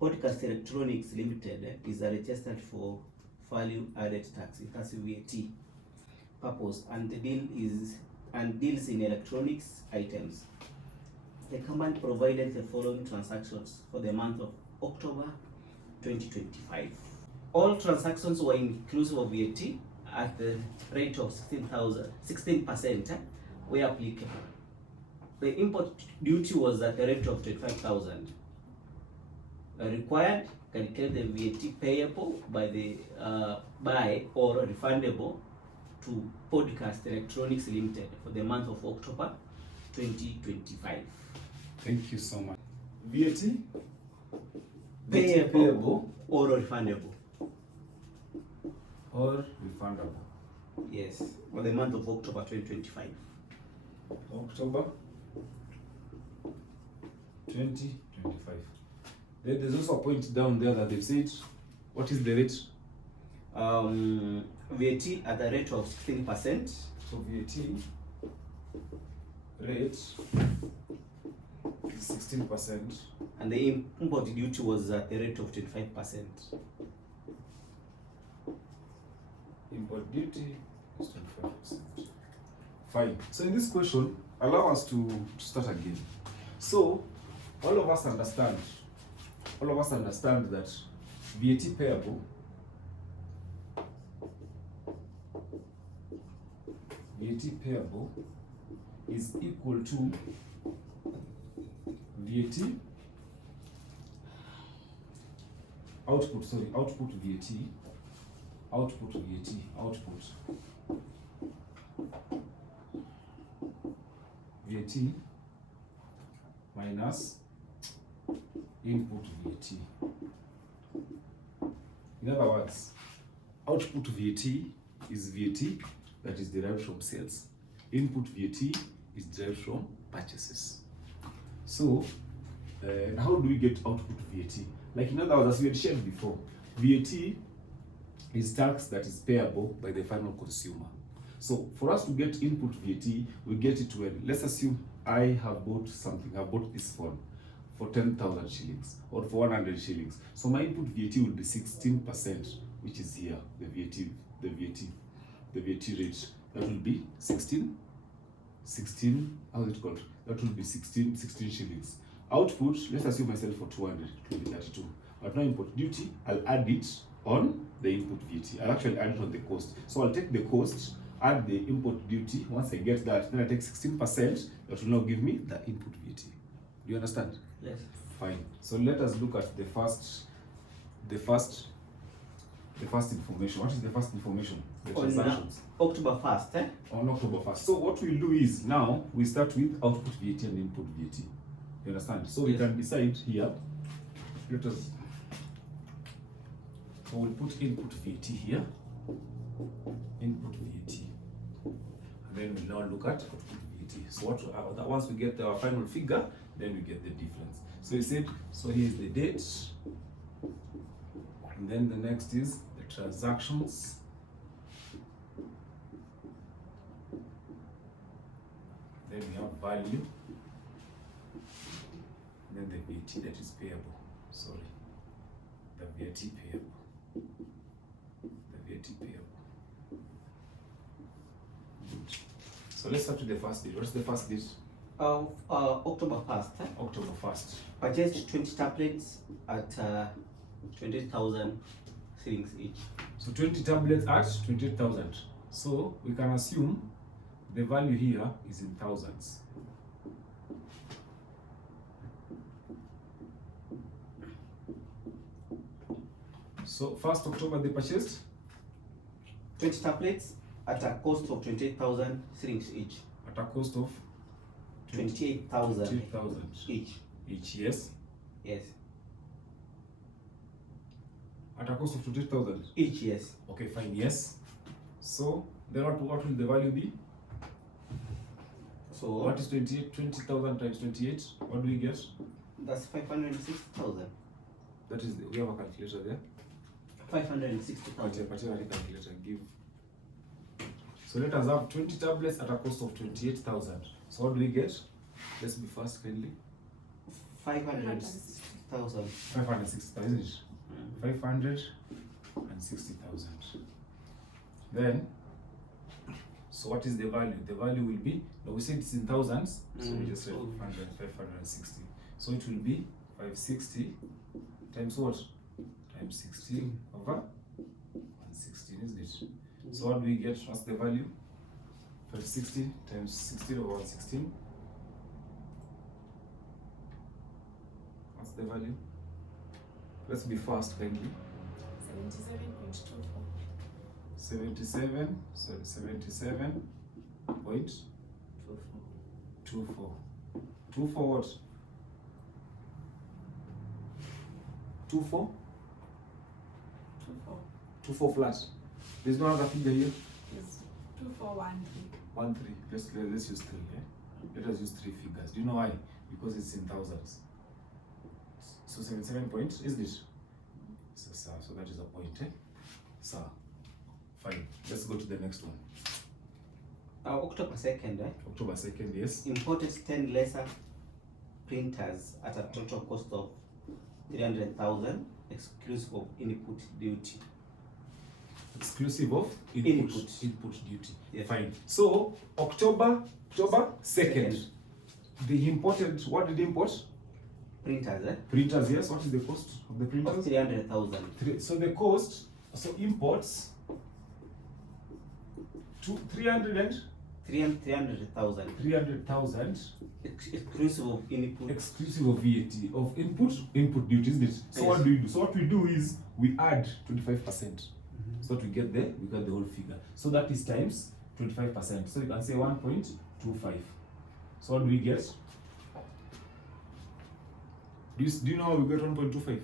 Podcast Electronics Limited is registered for value added tax, that's VAT purpose, and the deal is and deals in electronics items. The company provided the following transactions for the month of October 2025. All transactions were inclusive of VAT at the rate of 16% where applicable. The import duty was at the rate of 25,000. Required, calculate the VAT payable by or refundable to Podcast Electronics Limited for the month of October 2025. Thank you so much. VAT payable or refundable. Or refundable. Yes, for the month of October 2025. October 2025. Then there's also a point down there that they've said, what is the rate? VAT at the rate of 16%. So VAT rate is 16%. And the import duty was at the rate of 25%. Import duty is 25%. Fine. So in this question, allow us to start again. So all of us understand that VAT payable is equal to VAT output minus input VAT. In other words, output VAT is VAT that is derived from sales. Input VAT is derived from purchases. So, how do we get output VAT? Like in other words, as we had shared before, VAT is tax that is payable by the final consumer. So, for us to get input VAT, we get it when, let's assume I have bought something, I've bought this phone for 10,000 shillings or for 100 shillings. So my input VAT will be 16%, which is here, the VAT rate. That will be 16, how is it called? That will be 16 shillings. Output, let's assume I sell for 200, it will be 32. But now input duty, I'll add it on the input VAT. I'll actually add it on the cost. So I'll take the cost, add the input duty. Once I get that, then I take 16%. That will now give me the input VAT. Do you understand? Yes. Fine. So let us look at the first information. What is the first information? The transactions. October 1st, On October 1st. So what we'll do is now we start with output VAT and input VAT. You understand? So we can decide here. Let us. So we'll put input VAT here. Input VAT. And then we'll now look at output VAT. So what once we get our final figure, then we get the difference. So he said, so here's the date. And then the next is the transactions. Then we have value. And then the VAT that is payable. Sorry. The VAT payable. The VAT payable. Good. So let's start with the first date. What's the first date? October 1st. October 1st. Purchased 20 tablets at 20,000 shillings each. So 20 tablets at 28,000. So we can assume the value here is in thousands. So 1st October they purchased 20 tablets at a cost of 28,000 shillings each. at a cost of 28,000 each. Yes. Yes. At a cost of 28,000 Each, yes. Okay, fine. Yes. So then what will the value be? So what is 20,000 times 28? What do we get? That's 560,000. That is, we have a calculator there. 560,000. Particular calculator give. So let us have 20 tablets at a cost of 28,000. So what do we get? Let's be fast, kindly. 560. 560,000. 560,000, isn't it? 560,000. Then, so what is the value? The value will be, now we said it's in thousands, so we just said 560. So it will be 560 times what? Times 60 over 116, isn't it? So what do we get? What's the value? 560 times 60 over 116. What's the value? Let's be fast, kindly. 77.24. 77.24. 24 what? 24? 24 flat. There's no other figure here. Yes. 2413. 13. Let's use 3. Yeah? Let us use 3 figures. Do you know why? Because it's in thousands. So 77 point, isn't it? So that is a point, eh? So fine. Let's go to the next one. October 2nd, October 2nd, yes. imported 10 lesser printers at a total cost of 300,000 exclusive of input duty. Exclusive of Input duty. Yes. Fine. So October 2nd. They imported, what did they import? Printers, Printers, yes. What is the cost of the of printers? 300,000. So the cost, so imports to 300,000 exclusive of input. exclusive of VAT, of input duty, isn't it? So Yes. what do we do? So what we do is we add 25%. So that we get the whole figure. So that is times 25%. So you can say 1.25. So what do we get? Do you know how we get 1.25?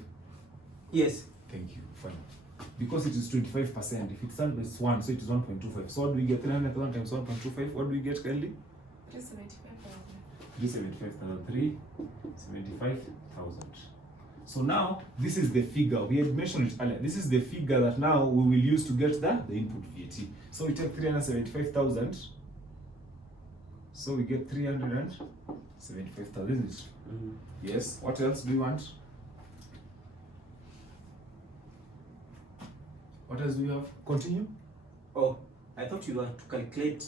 Yes. Thank you. Fine. Because it is 25%. If it's done with 1, so it is 1.25. So what do we get? 300,000 times 1.25. What do we get, Kylie? 375,000. 375,000. So now this is the figure. We had mentioned it earlier. This is the figure that now we will use to get the input VAT. So we take 375,000. So we get 375,000. Yes. What else do you want? What else do you have? Continue. Oh, I thought you were to calculate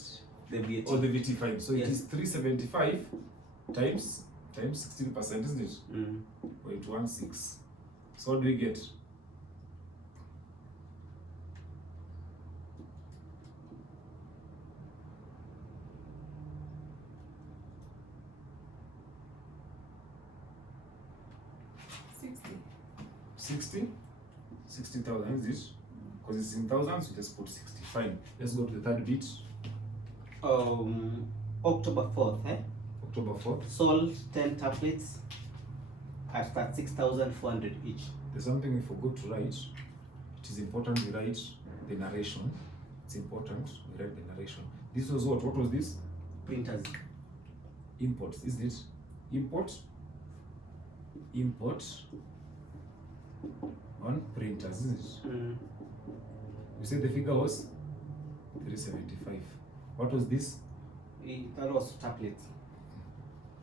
the VAT. Oh, the VAT fine. So Yes. it is 375 times 16%, isn't it? 0.16. So what do we get? $60,000. 60,000, is it? Because it's in thousands, we just put 60. Fine. Let's go to the third bit. October 4th, October 4th. sold 10 tablets at 36,400 each. There's something we forgot to write. It is important we write the narration. It's important we write the narration. This was what? What was this? Printers. Imports, isn't it? Import on printers, isn't it? We said the figure was 375. What was this? That was tablets.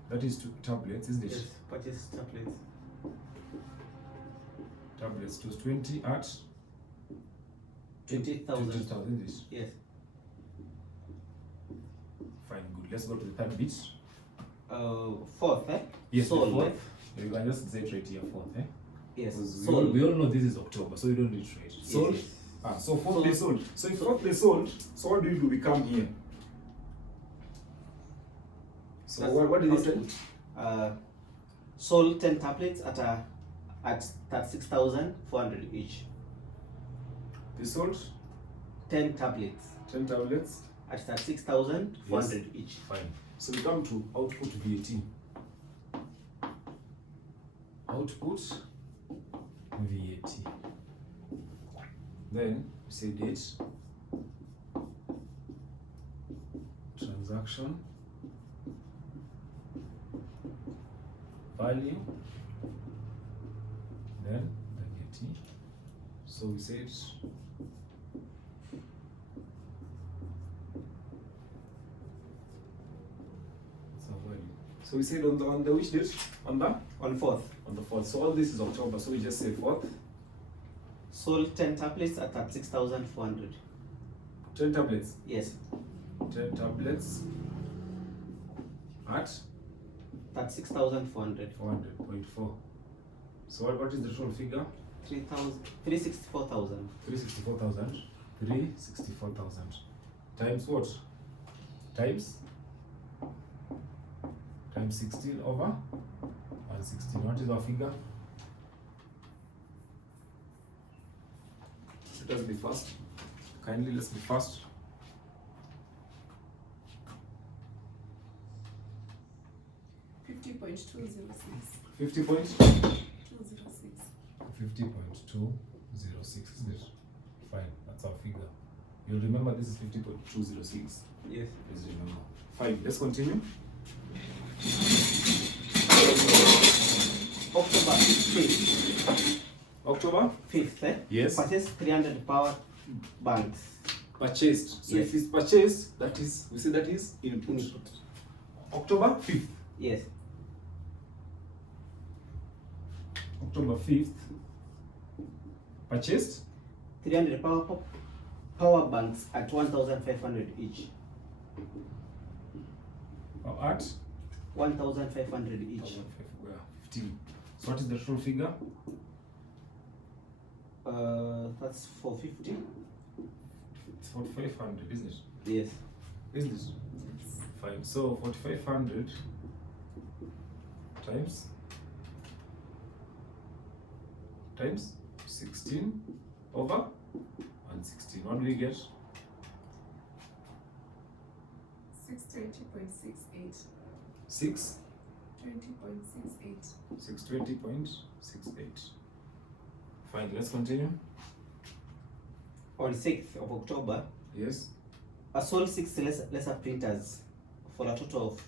That is 2 tablets, isn't it? Yes, purchase tablets. Tablets. It was 20 at 20,000. 20,000, isn't it? Yes. Fine, good. Let's go to the third bit. 4th, Yes, the sold. fourth. You can just say it right here, 4th, eh? Yes. Because Sold. we all know this is October, so you don't need to write. Yes, Sold. yes. So 4th they sold. So if 4th they sold, so what do we do? We come here. So That's what did they say? output. Sold 10 tablets at 36,400 each. They sold 10 tablets 10 tablets. at 36,400 each. Fine. So we come to output VAT. Output VAT. Then we say date, transaction, value, then the VAT. So we say it's value. So we said on the which date? On the On 4th. On the 4th. So all this is October, so we just say 4th. Sold 10 tablets at 36,400. 10 tablets. Yes. 10 tablets at 36,400. 400.4. So what is the total figure? 364,000. 364,000. 364,000. Times what? Times 16 over 116. What is our figure? Let us be fast. Kindly, let's be fast. 50.206. 50 point? 206. 50.206, isn't it? Fine, that's our figure. You'll remember this is 50.206. Yes. Please remember. Fine, let's continue. October 5th. October? 5th, eh? Yes. Purchase 300 power banks. Purchased. So Yes. if it's purchased, that is, we say that is input. Input. October 5th. Yes. October 5th. Purchased 300 power banks at 1,500 each. at 1,500 each. 15. So what is the total figure? That's 450. It's 4,500, isn't it? Yes. Isn't it? Fine. So 4,500 times 16 over 116. What do we get? 620.68. 620.68. 20.68. Fine. Let's continue. On 6th of October, Yes. I sold 6 lesser printers for a total of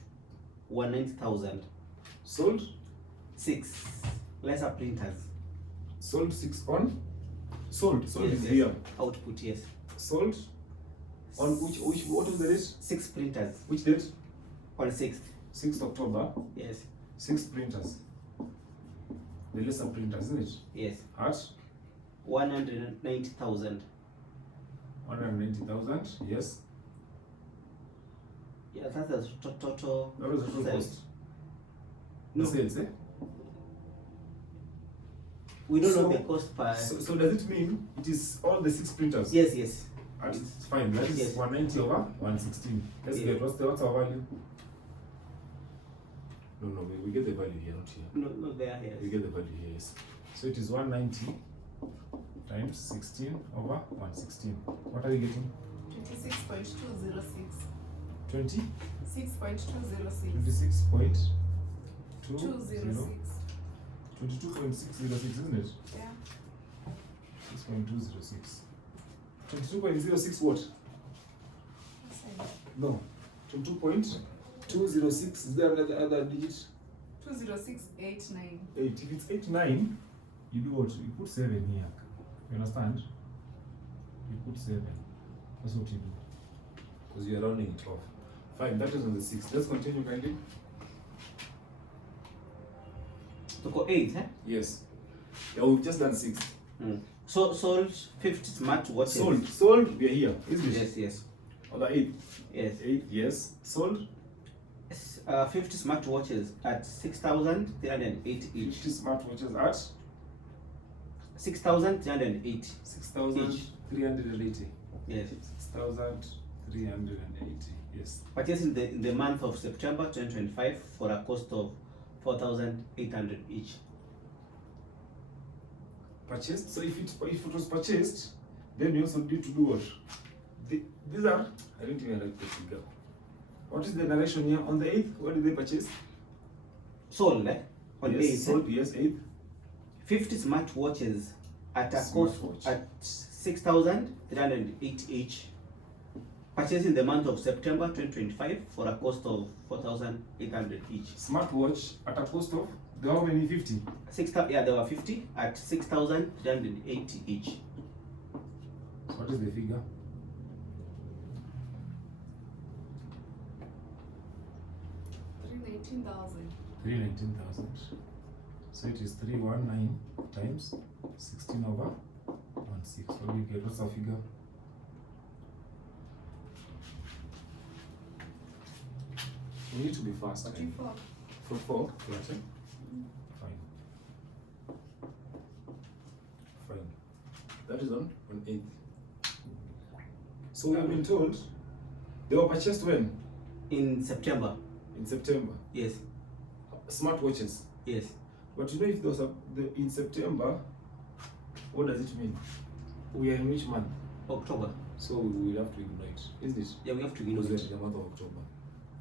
190,000. Sold 6 lesser printers. Sold 6 on. Sold Yes, is yes. here. Output, yes. Sold on which what was the date? 6 printers. Which date? On 6th. 6th October. Yes. 6 printers. The lesser printers, isn't it? Yes. At 190,000. 190,000. Yes. Yeah, that's the total. That was the total sales. cost. No. The sales, eh? We don't know So- the cost per. So does it mean it is all the 6 printers? Yes, yes. It's fine. That is Yes. 190 over 116. Let's Yeah. get what's our value? No, we get the value here, not here. No, they are here. We get the value here, yes. So it is 190 times 16 over 116. What are we getting? 26.206. 20? 6.206. 26.206. 206. 22.606, isn't it? Yeah. 6.206. 22.06 what? That's it. No. 22.206. Is there other digit? 20689. 8. If it's 89, you do what? You put 7 here. You understand? You put 7. That's what you do. Because you are rounding it off. Fine, that is on the 6th. Let's continue kindly. To go 8, eh? Yes. Yeah, we've just done 6. So sold 50 smart watches. Sold, we are here, isn't it? Yes, yes. On the 8th. Yes. 8, yes. Sold 50 smart watches at 6,380 each. 50 smartwatches at 6,380. 6,380. Yes. 6,380. Yes. Purchased in the month of September 2025 for a cost of 4,800 each. Purchased. So if it was purchased, then you also need to do what? These are, I don't even like the figure. What is the narration here? On the 8th, what did they purchase? Sold, eh? On yes, 8th. sold, yes, 8th. 50 smart watches at a cost Smartwatch. at 6,380 each. Purchased in the month of September 2025 for a cost of 4,800 each. Smartwatch at a cost of, how many? 50? Yeah, there were 50 at 6,380 each. What is the figure? 319,000. 319,000. So it is 319 times 16 over 16. What do you get? What's our figure? We need to be fast. 44. 44? Fine. Fine. That is on 8th. So we have been told they were purchased when? In September. In September. Yes. Smartwatches. Yes. But you know, if those are in September, what does it mean? We are in which month? October. So we will have to ignore it, isn't it? Yeah, we have to Because ignore we're it. in the month of October.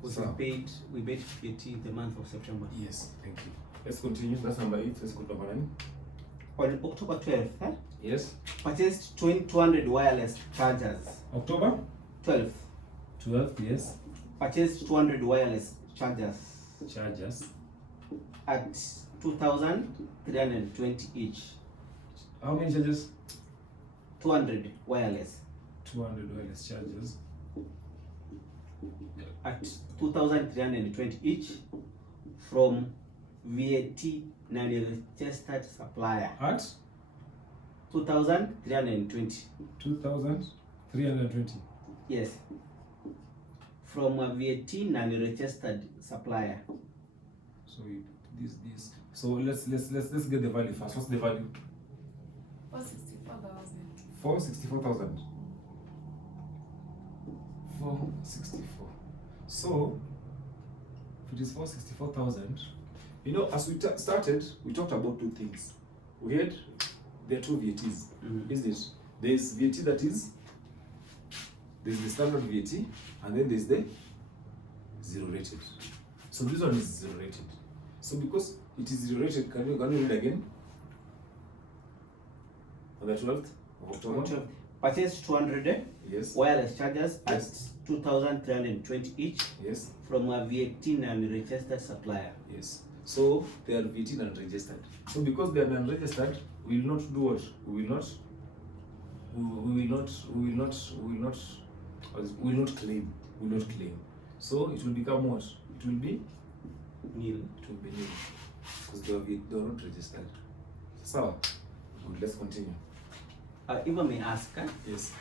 Because So- we paid VAT the month of September. Yes, thank you. Let's continue. That's number 8. Let's go to number 9. On October 12th, Yes. purchased 200 wireless chargers. October 12th, 12th, yes. purchased 200 wireless chargers Chargers. at 2,320 each. How many chargers? 200 wireless 200 wireless chargers. at 2,320 each from VAT non-registered supplier. At 2,320. 2,320. Yes. From a VAT non-registered supplier. So this. So let's get the value first. What's the value? 464,000. 464,000. 464. So if it is 464,000, you know, as we started, we talked about two things. We had there are two VATs, isn't it? There's VAT there's the standard VAT, and then there's the zero rated. So this one is zero rated. So because it is zero rated, can you read again? On the 12th of October? Purchased 200 Yes. wireless chargers Yes. at 2,320 each Yes. from a VAT non-registered supplier. Yes. So they are VAT non-registered. So because they are non-registered, we will not do what? We will not claim. We will not claim. So it will become what? It will be Nil. nil. Because they are not registered. So good, let's continue. If I may ask, Yes.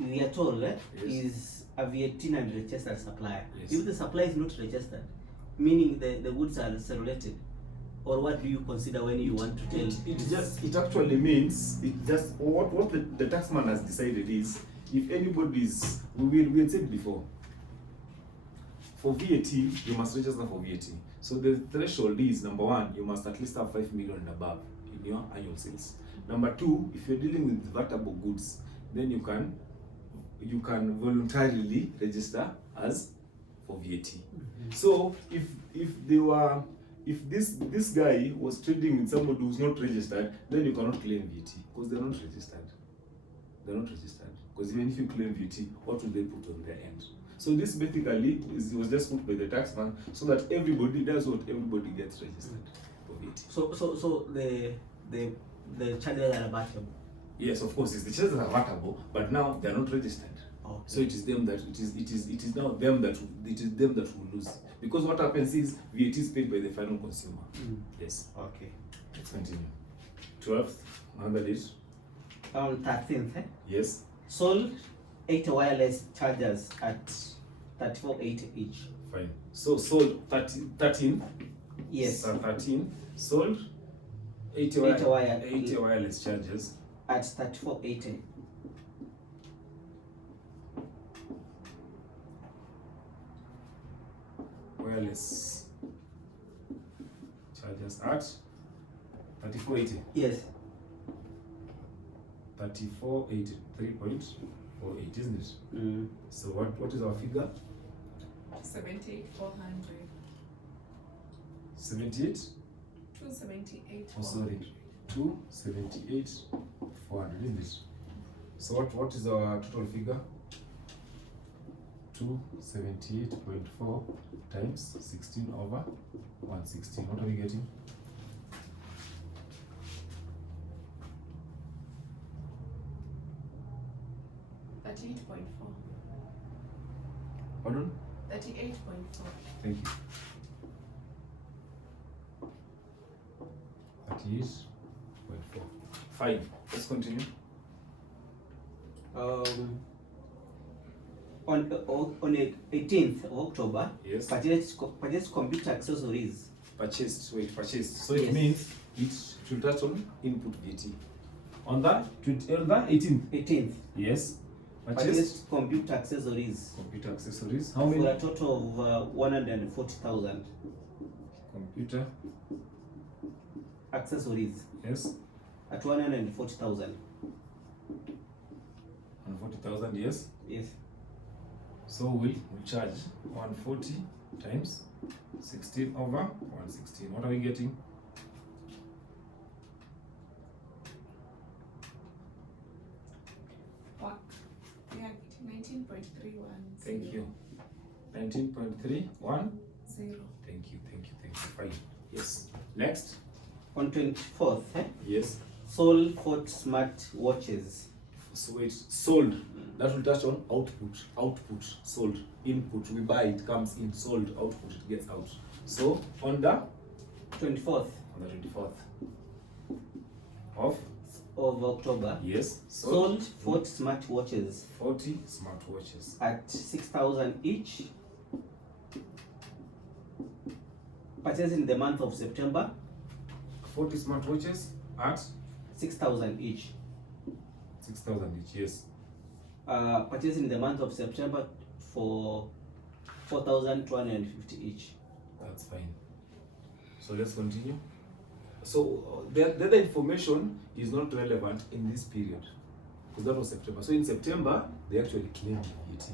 we are told Yes. is a VAT non-registered supplier. Yes. If the supplier is not registered, meaning the goods are circulated, or what do you consider when you want to tell? It actually means what the taxman has decided is, if anybody is, we had said before, for VAT you must register for VAT. So the threshold is, number one, you must at least have 5 million and above in your annual sales. Number two, if you're dealing with vatable goods, then you can voluntarily register as for VAT. So if this guy was trading with somebody who's not registered, then you cannot claim VAT because they're not registered. They're not registered. Because even if you claim VAT, what will they put on their end? So this basically was just put by the taxman so that everybody does what everybody gets registered for VAT. So the charges are abatable. Yes, of course, it's the charges are vatable, but now they are not registered. Okay. So it is them that it is now them that will lose, because what happens is VAT is paid by the final consumer. Yes. Okay. Let's continue. 12th, another date. On 13th, Yes. sold 80 wireless chargers at 34.80 each. Fine. So sold 13. Yes. 13 sold 80 wireless chargers at 34.80. wireless chargers at 34.80. Yes. 34.80, 3.48, isn't it? So what is our figure? 78,400. 78. 278. Oh, sorry, 278,400, isn't it? So what is our total figure? 278.4 times 16 over 116. What are we getting? Pardon? 38.4. Thank you. 38.4. Fine. Let's continue. On 18th of October, Yes. purchased computer accessories. Purchased. So Yes. it means it will touch on input VAT. On the 18th. 18th, Yes. purchased computer accessories Computer accessories. How for many? a total of 140,000 Computer. accessories Yes. at 140,000. 140,000. Yes. Yes. So we'll charge 140 times 16 over 116. What are we getting? What? Yeah, 19.310. Thank you. 19.31. Zero. Thank you. Fine. Yes. Next. On 24th, Yes. sold for smart watches. So it's sold. That will touch on output, sold, input, we buy, it comes in, sold, output, it gets out. So on the 24th 24th of October, yes, sold 40 smart watches 40 smartwatches at 6,000 each. Purchased in the month of September, 40 smartwatches at 6,000 each. 6,000 each. Yes. Purchased in the month of September for 4,250 each. That's fine. So let's continue. So the other information is not relevant in this period because that was September. So in September they actually claimed VAT,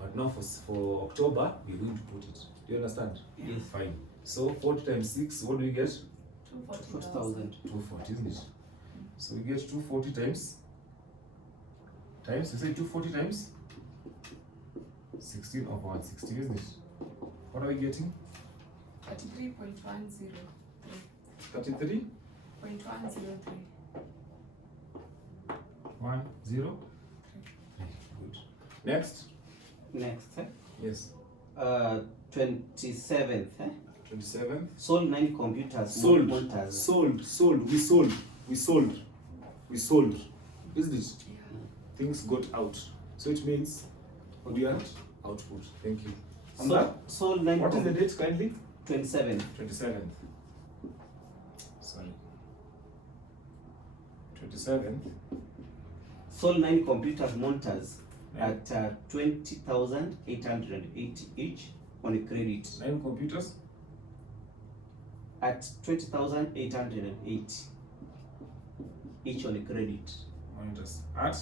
but now for October we're going to put it. Do you understand? Yes. Fine. So 40 times 6, what do we get? 40,000. 240, isn't it? So we get 240 times, you say 240 times 16 over 160, isn't it? What are we getting? 33.103. 33? 0.103. 1, 0? Good. Next? Next, Yes. 27th, 27th? sold 9 computers. Sold. Monitors. Sold. We sold. Isn't it? Things got out. So it means we are output. Thank you. And that? Sold 9. What is the date kindly? 27th. 27th. Sorry. 27th. Sold 9 computers monitors Yeah. at 20,880 each on a credit. 9 computers. At 20,880 each on a credit. Monitors at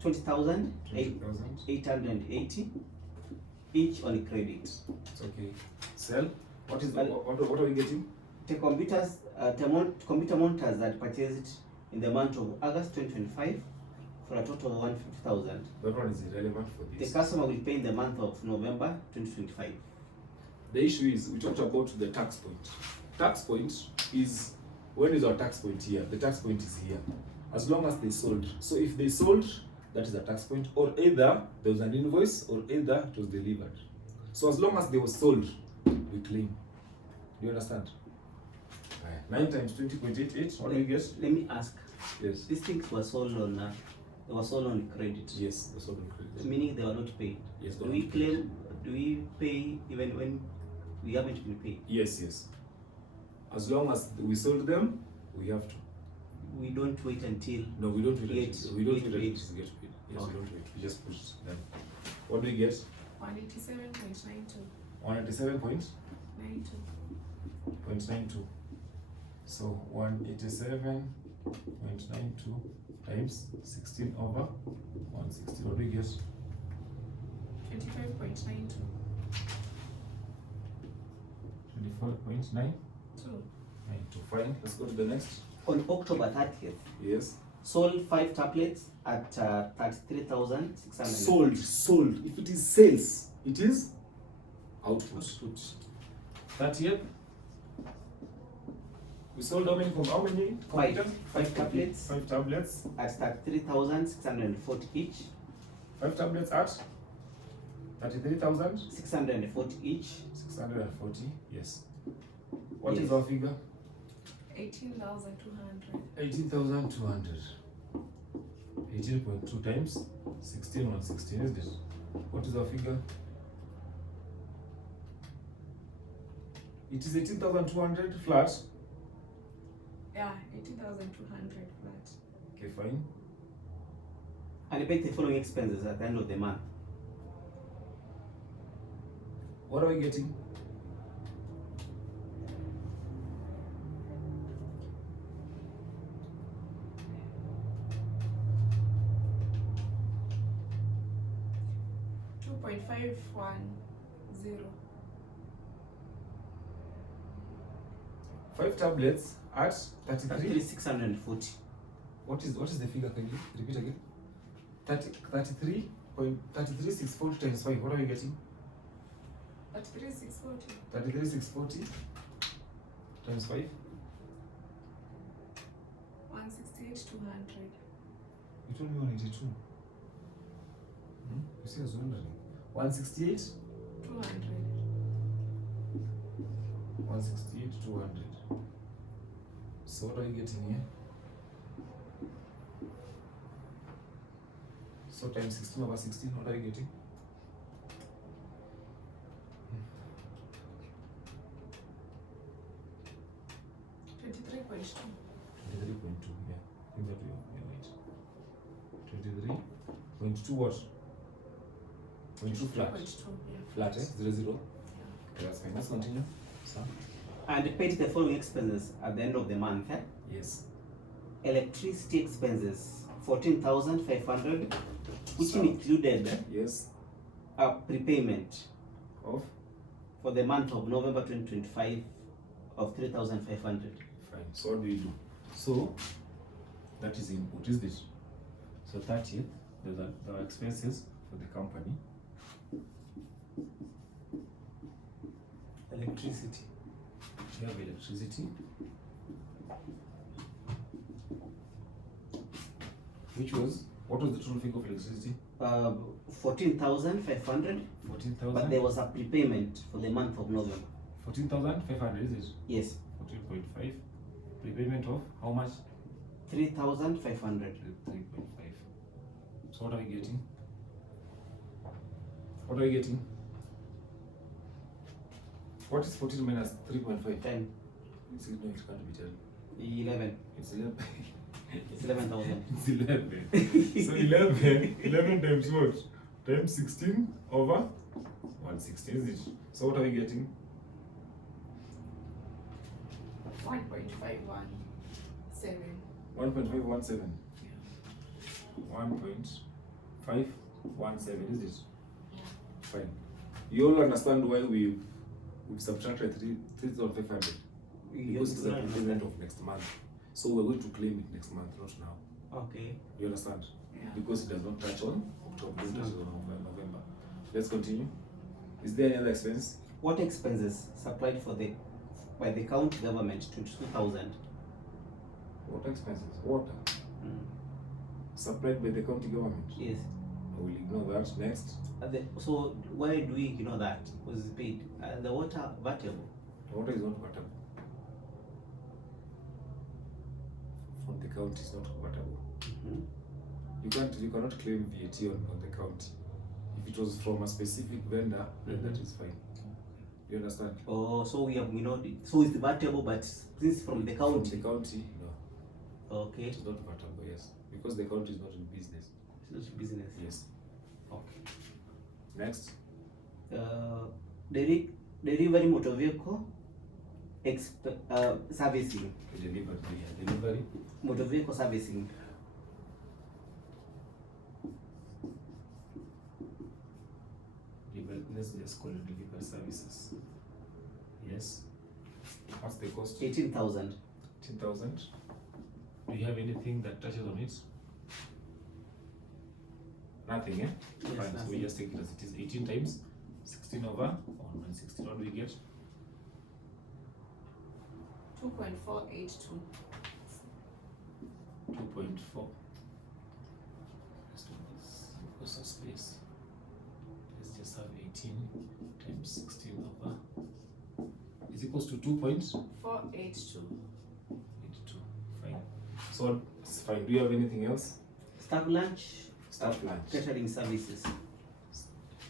20,880 20,000. each on a credit. It's okay. Sell. What is Well, what are we getting? The computers, computer monitors that purchased in the month of August 2025 for a total of 150,000. That one is irrelevant for The this. customer will pay in the month of November 2025. The issue is we talked about the tax point. Tax point is, when is our tax point here? The tax point is here. As long as they sold. So if they sold, that is a tax point, or either there was an invoice or either it was delivered. So as long as they were sold, we claim. Do you understand? 9 times 20.88, what do we get? Let me ask. Yes. These things were sold on they were sold on credit. Yes, the sold on credit. Meaning they were not paid. Yes, Do we claim? Do we pay even when we haven't been paid? Yes. As long as we sold them, we have to. We don't wait until. No, we don't wait. Yes, We don't wait, wait wait. until we get paid. Yes, Okay. we don't wait. We just push them. What do we get? 187.92. 187.92. So 187.92 times 16 over 160. What do we get? 25.92. 24.992. Fine. Let's go to the next. On October 30th, Yes. sold 5 tablets at 33,600. Sold. If it is sales, it is output. 30th. We sold how many computers? 5 tablets 5 tablets. at 33,640 each. 5 tablets at 33,640. 640 each. Yes. What is Yes. our figure? 18,200. 18,200. 18.2 times 16 on 16, isn't it? What is our figure? It is 18,200 flat. Yeah, 18,200 flat. Okay, fine. And pay the following expenses at the end of the month. What are we getting? $2.510. 5 tablets at 33. 3,640. What is the figure? Can you repeat again? 33.640 times 5. What are we getting? 33,640. 33,640 times 5. 168,200. You told me 182. You see, I was wondering. 168? 200. 168, 200. So what are you getting here? So times 16 over 16, what are you getting? $23.2. 23.2, yeah. I think that we wait. 23.2 what? 0.2 flat. 23.2, yeah. Flat, eh? 0, 0. Yeah. Okay, that's fine. Let's continue. So, And pay the following expenses at the end of the month. yes. Electricity expenses 14,500, which So, included yes. a prepayment Of? for the month of November 2025 of 3,500. Fine. So what do we do? So that is input, isn't it? So 30th, there are expenses for the company. Electricity. You have electricity, which was, what was the total figure of electricity? 14,500, 14,000. but there was a prepayment for the month of November. 14,500, is it? Yes, 14.5. Prepayment of how much? 3,500. 3.5. So what are we getting? What are we getting? What is 14 minus 3.5? 10, It's, no, it can't be 10. 11. It's 11. It's 11,000. It's 11. So 11 times what? Times 16 over 160, is it? So what are we getting? 1.517. 1.517. 1.517, is it? Yeah. Fine. You all understand why we've subtracted 3,500? Because it's a prepayment of next month. So we're going to claim it next month, not now. Okay. You understand? Yeah. Because it does not touch on October, it touches on November. Let's continue. Is there any other expense? What expenses supplied by the county government 22,000? Water expenses. Water. Supplied by the county government. Yes. I will ignore that. Next. So why do we ignore that? Was paid the water variable? Water is not compatible. From the county is not compatible. You cannot claim VAT on the county. If it was from a specific vendor, then that is fine. You understand? Oh, so we have so it's debatable, but since from the county. From the county, no. Okay. It is not compatible, yes. Because the county is not in business. It's not business. Yes. Okay. Next. Delivery motor vehicle servicing. Delivery. Motor vehicle servicing. Let's just call it delivery services. Yes. What's the cost? 18,000. 10,000. Do you have anything that touches on it? Nothing, eh? Yes, Fine. So we nothing. just take it as it is. 18 times 16 over 116. What do we get? 2.482. 2.4. Let's some space. Let's just have 18 times 16 over is equals to 2.482. 482. So it's fine. Do you have anything else? Staff lunch, Staff lunch. catering services.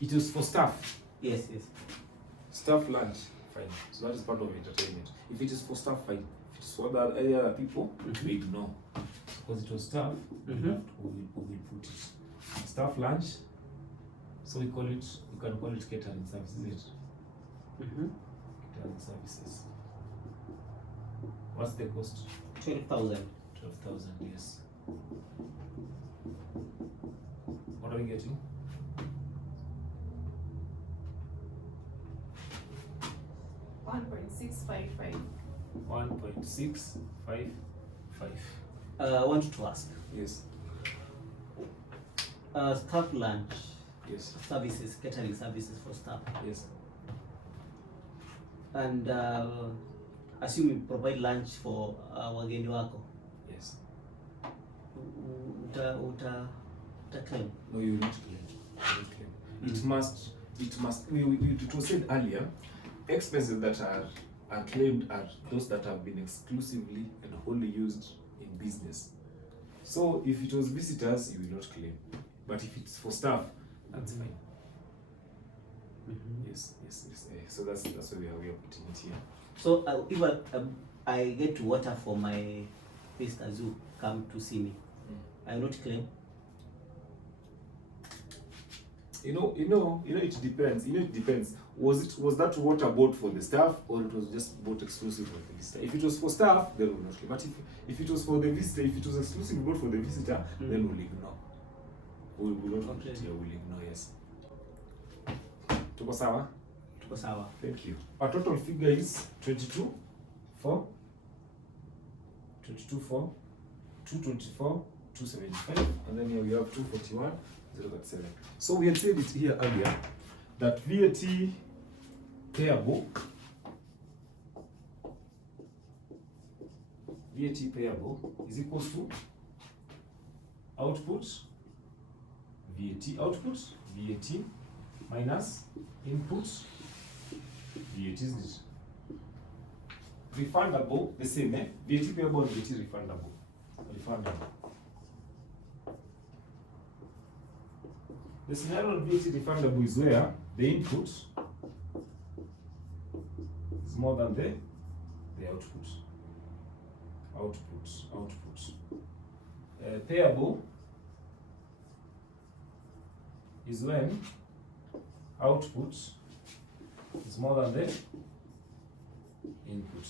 It is for staff. Yes, yes. Staff lunch, fine. So that is part of entertainment. If it is for staff, fine. If it is for other people, we ignore. Because it was staff, we will put it. Staff lunch. So we can call it catering services, is it? Catering services. What's the cost? 12,000. 12,000, yes. What are we getting? $1.655. 1.655. I want to ask. Yes. Staff lunch Yes. services, catering services for staff. Yes. And assume you provide lunch for wageni wako. Yes. Uta claim. No, you will not claim. You will not claim. It must. It was said earlier. Expenses that are claimed are those that have been exclusively and wholly used in business. So if it was visitors, you will not claim. But if it's for staff, that's fine. Yes. So that's why we are putting it here. So if I get water for my visitors who come to see me, I will not claim. You know, it depends. It depends. Was that water bought for the staff, or it was just bought exclusive for the visitor? If it was for staff, then we'll not claim. But if it was for the visitor, if it was exclusively bought for the visitor, then we'll ignore. We will not put it here. We'll ignore. Yes. Tuko sawa? Tuko sawa. Thank you. Our total figure is 22,4, 224, 275, and then here we have 241, 0.7. So we had said it here earlier that VAT payable is equals to output VAT minus input VAT, isn't it? Refundable, the same, VAT payable and VAT refundable. The scenario of VAT refundable is where the input is more than the output. Payable is when output is more than the input.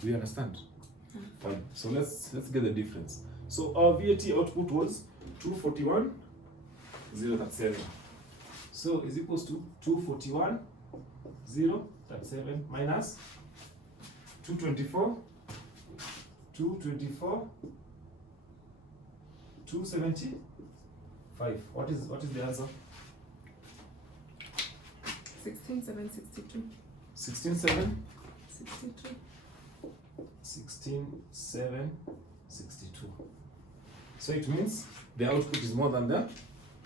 Do you understand? Fine. So let's get the difference. So our VAT output was 241, 0.37. So is equals to 241, 0.37 minus 224, 275. What is the answer? 16,762. 16,762. 62. 16,762. So it means the output is more than the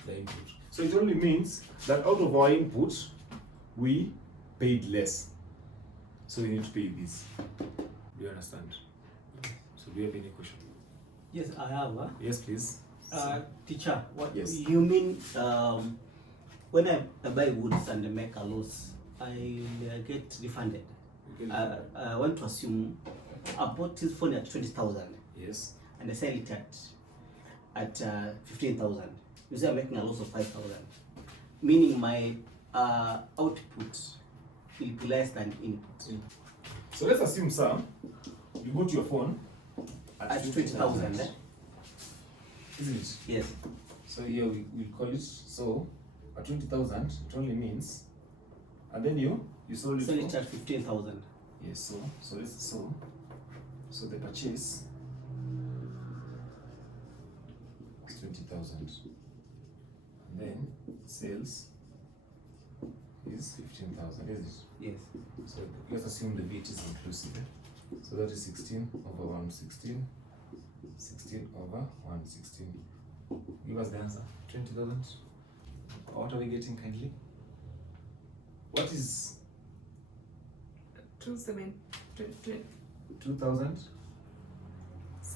input. So it only means that out of our input, we paid less. So we need to pay this. Do you understand? So do you have any question? Yes, I have. Yes, please. Teacher, what Yes. you mean when I buy goods and I make a loss, I get refunded? I want to assume I bought this phone at 20,000. Yes. And I sell it at 15,000. You say I'm making a loss of 5,000, meaning my output will be less than input. So let's assume, sir, you bought your phone At 20,000, isn't it? Yes. So here we'll call it, so at 20,000 it only means, and then you sold it Sell it for, at 15,000. yes, so the purchase is 20,000, and then sales is 15,000, is it? Yes. So let's assume the VAT is inclusive. So that is 16 over 116, 16 over 116. Give us the answer. 20,000. What are we getting kindly? What is 2,700. 2,000?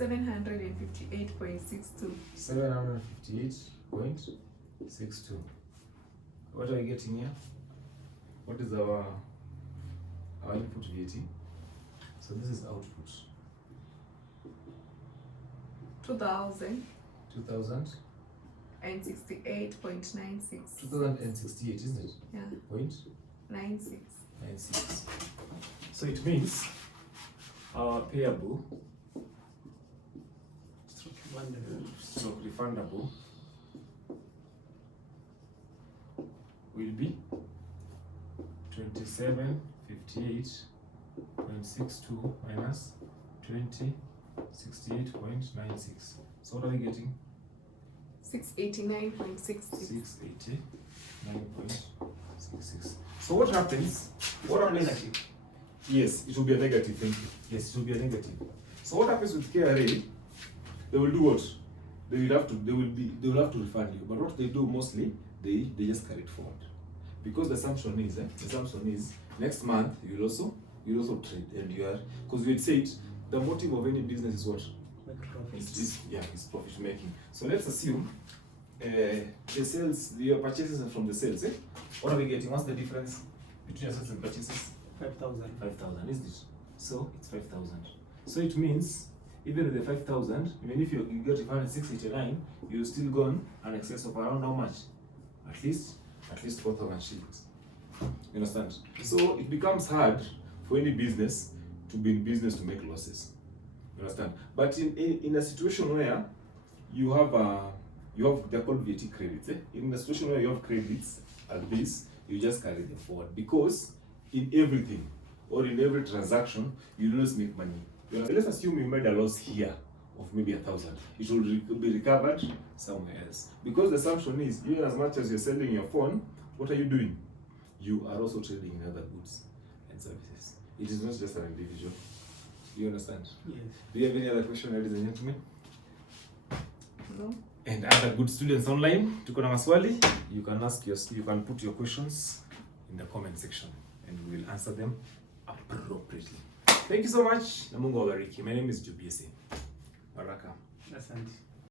758.62. 758.62. What are we getting here? What is our input VAT? So this is output. 2000 2000 and 68.96. 2068, isn't it? Yeah. Point 96. 96. So it means our payable stroke refundable will be 2758.62 minus 2068.96. So what are we getting? 689.66. 689.66. So what happens? Negative. Yes, it will be a negative. Thank you. Yes, it will be a negative. So what happens with KRA? They will do what? They will have to refund you. But what they do mostly, they just carry it forward. Because the assumption is next month you'll also trade, and you are, because we had said the motive of any business is what? Make profits. It's profit making. So let's assume the sales, your purchases are from the sales. What are we getting? What's the difference between your sales and purchases? 5,000. 5,000, isn't it? So it's 5,000. So it means even with the 5,000, even if you get refunded 689, you still gone an excess of around how much? At least 4,000 shillings. You understand? So it becomes hard for any business to be in business to make losses. You understand? But in a situation where you have they're called VAT credits. In a situation where you have credits at this, you just carry them forward, because in everything or in every transaction you always make money. Let's assume you made a loss here of maybe 1,000. It will be recovered somewhere else, because the assumption is, even as much as you're selling your phone, what are you doing? You are also trading in other goods and services. It is not just an individual. You understand? Yes. Do you have any other question, ladies and gentlemen? No. And other good students online, tuko na maswali, you can put your questions in the comment section and we will answer them appropriately. Thank you so much. Na Mungu awabariki. My name is Jobiese. Baraka. Asante.